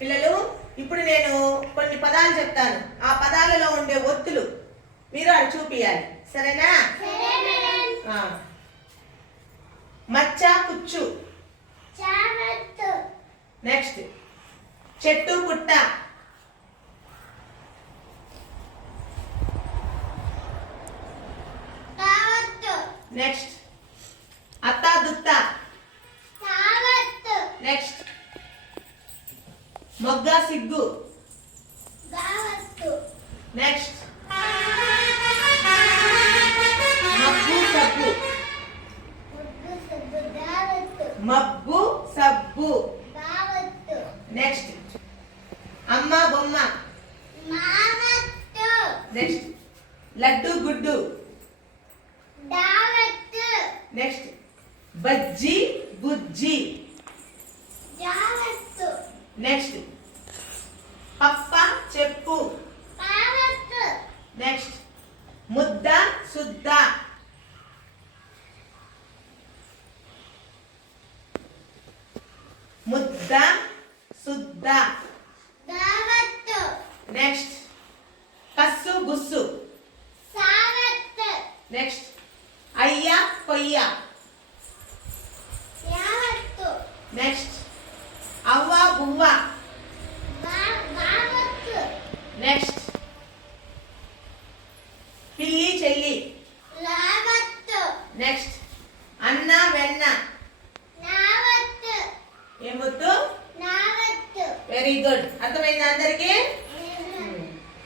పిల్లలు ఇప్పుడు నేను కొన్ని పదాలు చెప్తాను. ఆ పదాలలో ఉండే ఒత్తులు మీరు అది చూపియాలి. సరేనా? మచ్చ కుచ్చు. నెక్స్ట్ చెట్టు పుట్ట. నెక్స్ట్ అత్త దుత్త. నెక్స్ట్ మొగ్గ సిగ్గు. నెక్స్ట్ మబ్బు సబ్బు. మబ్బు సబ్బు. నెక్స్ట్ అమ్మ బొమ్మ. నెక్స్ట్ లడ్డు గుడ్డు. నెక్స్ట్ బజ్జి బుజ్జి. నెక్స్ట్ పప్ప చెప్పు. నెక్స్ట్ ముద్ద సుద్ద. ముద్ద సుద్ద. నెక్స్ట్ కస్సు గుస్సు. నెక్స్ట్ అయ్య కొయ్య. నెక్స్ట్ అవ్వ బువ్వ. నెక్స్ట్